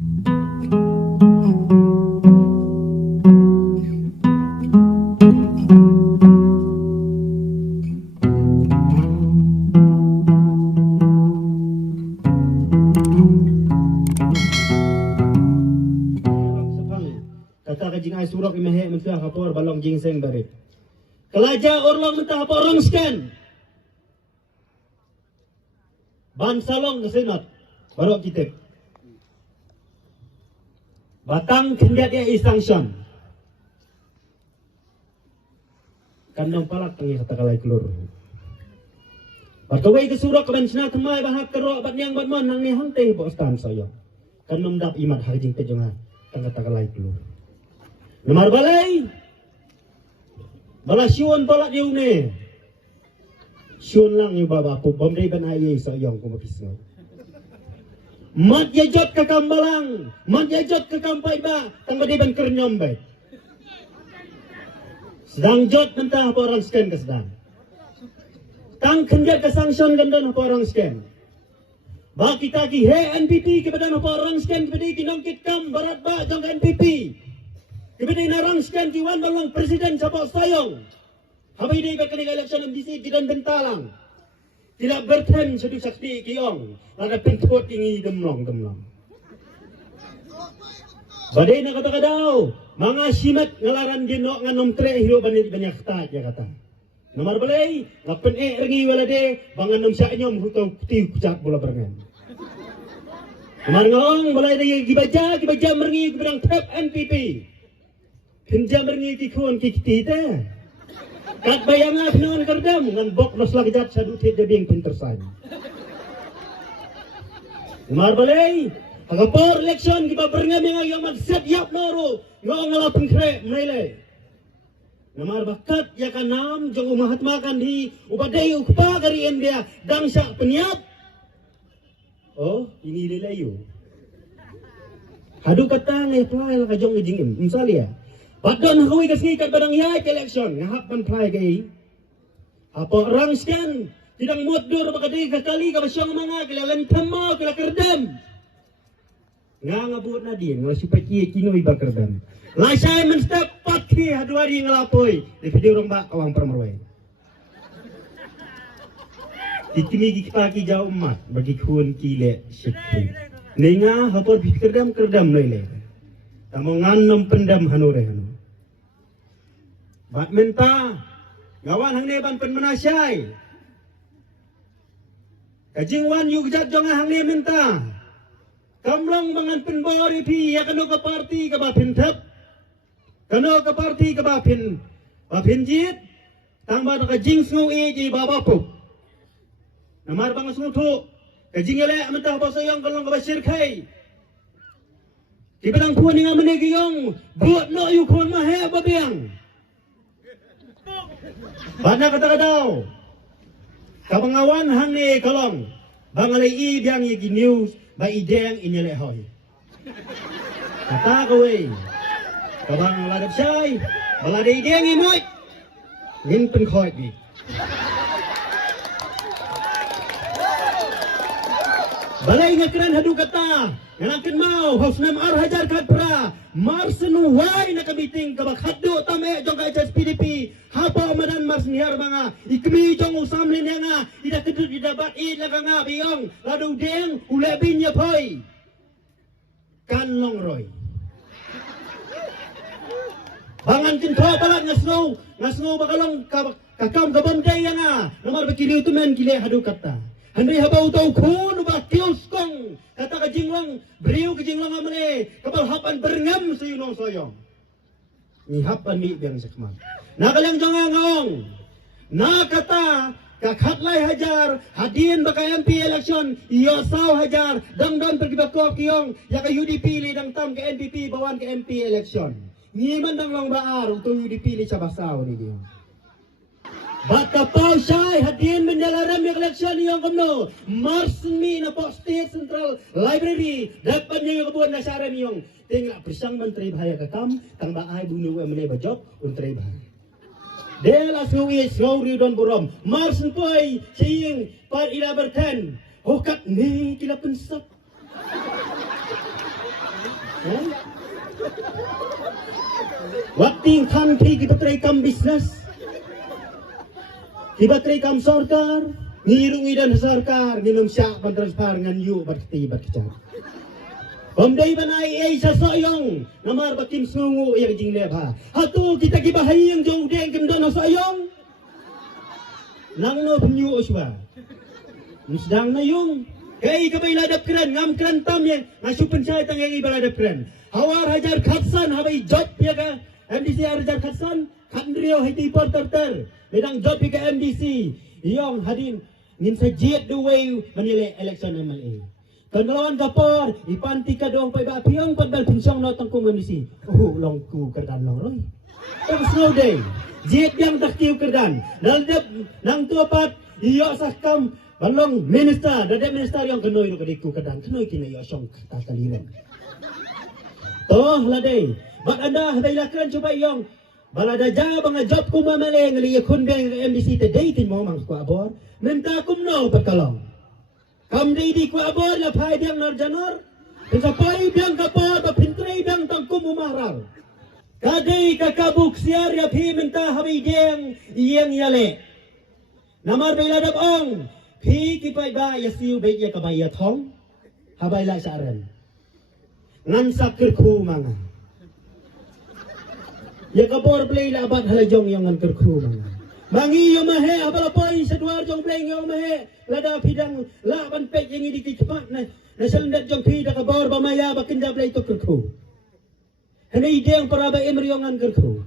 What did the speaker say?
Kata kajing ai surok imehe mentah kapor balong gingseng barit. Kelaja orlong mentah porong scan. Ban salong ke senat barok kita. Batang kendiat dia sanction. Kandang palak tangi kata kalai kelur. Batawai ke surok ke bencana temai bahak kerok bat nyang bat mon nang ni hante bo stan saya. Kandang dap imat hajing kejongan tang kata kalai kelur. Nomor balai. Bala siun balak dia une. Siun lang yung baba po bomday ban ayay sa iyong kumapisno. Mat yajot ke kambalang, mat yajot ke kampai ba, tang badiban kernyom ba. Sedang jot mentah apa orang scan ke sedang. Tang kenjat ke sanction gandan apa orang scan. Ba kita ki he NPP kepada apa orang scan kepada kinongkit kam barat ba jong NPP. Kepada narang scan jiwan balang presiden siapa sayong. Habai ni bakal election MDC kidan bentalang. Tidak berten sedu sakti kiong. Ada pintuat tinggi gemlong. Badai nak kata kadau. Mga simat ngalaran dinok nganom tre hiro banyak ta ya kata. Nomor balai ngapen rengi walade banganom sa nyom hutong tiu kucak bola berengan. Nomor ngong balai day gibaja merengi berang trap NPP. Kenja merengi kikon kikiti kat bayangan non kerdam ngan bok nos lagi jat sadu tit debing pintersan. Umar balai agapor election giba berngam yang magset yap noro ngong ngalapun kre mele. Namar bakat ya kanam jong Mahatma Gandhi upadai ukpa gari India dangsa peniap. Oh, ini lelayu. Hadu kata ngai play la jong ngijingim. Misalnya Badon hawi kasih kat badang ya election ngahap pan play kay. Apa orang scan tidak modur bakadi kali ka basyong mga kilalan tama kila kerdam. Ngabut na din ngala supaya kinoy ba kerdam. Lasay man step patki haduari ngalapoy di video rong ba awang permerway. Ikini pagi jauh mat bagi kun kile sikri. Ninga hapor kerdam lele. Tamongan nom pendam hanure. Bat menta gawan hang neban pen menasyai. Kajingwan yu gejat jong hang ne menta. Kamlong mangan pen bori pi ya kano ka parti ka bapin thap. Kano ka parti ka bapin jit. Tangba ka jing sngu e ji babapu. Namar bang sngu thu. Kajing ele menta ba sayang kalong ka basir kai. Di bedang puan nga menegi yong buat no yu kon mahe babiang. Bana kata daw. Kabangawan hang ni kalong. Bangalay i biang i news ba ideng inyele hoy. Kata kowe. Kabang ladap syai, balade ideng i moy. Ngin pen khoy bi. Balay nga kran hadu kata. Nganakin mau haus nam ar hajar kat pra. Marsenu wai na kabiting kabak hadu tame jong ka PDP. Hapa madan mars nihar banga. Ikmi jong usamlin nga. Ida kedut ida bat id laga nga biyong. Ladu deng ule binya poi. Kan long roy. Bangan kinto balat ngasno bakalong kakam kabam day nga. Namar bakiliw tumen kile hadu kata. Handai habau tau kun ubah kios kong kata kajinglang beriu kajinglang amane kapal hapan berngam sayunong soyong ni hapan mi biang sekman nakalang jangan ngaong nakata kakhatlay hajar hadin baka MP election iyo saw hajar dangdan pergi bako kiyong yaka UDP li dang tam ke NPP bawan ke MP election ni mandang lang baar uto UDP li sa basaw ni kiyong Bata pau syai hadin menjalaram yang election yang kamno marsmi na po State Central Library dapat yang kebuan nasaran yang tinggal bersang menteri bahaya kakam tang baay bunuh emene bajok untri bahaya Dela suwi sngauri don burom marsen poi sing par ila berten hokat ni kila pensap Wakting kanti kibatray kam bisnes. Kibatray kam sarkar, ngirungi dan sarkar, nginum syak pantransfar ngan yu berketi berkecar. Pemday banai sa sayong, namar bakim sungu yang jing lebha. Hatu kita kibahay yang jong deng kim dono sayong. Nang no penyu uswa. Misdang na yung. Kay kabay ladap keren, ngam keren tam yang ngasupan saya tang yang ibaladap keren. Hawar hajar khatsan habay job ya ka. MDC hajar khatsan, kandrio hiti porter. Ledang job ya ka MDC. Yung hadin ngin sa jet the way manila election MLA. Kanlawan kapor, ipanti ka doong pa iba piyong pagbal pinsong notang kong MDC. Long ku kerdan long roy. Tapos no day. Jet yang taktiw kerdan. Naldap nang tuapat iyo sa kam balong minister, dada minister yang kenoy no kadiku kerdan. Kenoy kinayo siyong kakaliran. Toh laday. Bak anda haday lakran coba yung balada ja mga job ko mamali ngali kun bang MDC today tin mo mang ko abor. Menta kum no patkalong. Kam di ko abor la phai biang nar janor. Sa pai biang kapor ba pintray biang tangkum umaral. Kadai kakabuk siar ya phi menta habi deng iyang yale. Namar bailadap ong phi kipai ba yasiu bai ya kabaya thong. Habay la saran. Ngan sakir khu manga. Ya kapor play labat halajong yang ngan kerkru manga. Mangi yo mahe abalapoy sa duar jong play yo mahe lada pidang laban pek yang ini cepat na nasalndat jong pida kabor bamaya bakinda play to kerkru. Hanay ide ang para ba emryo ngan kerkru.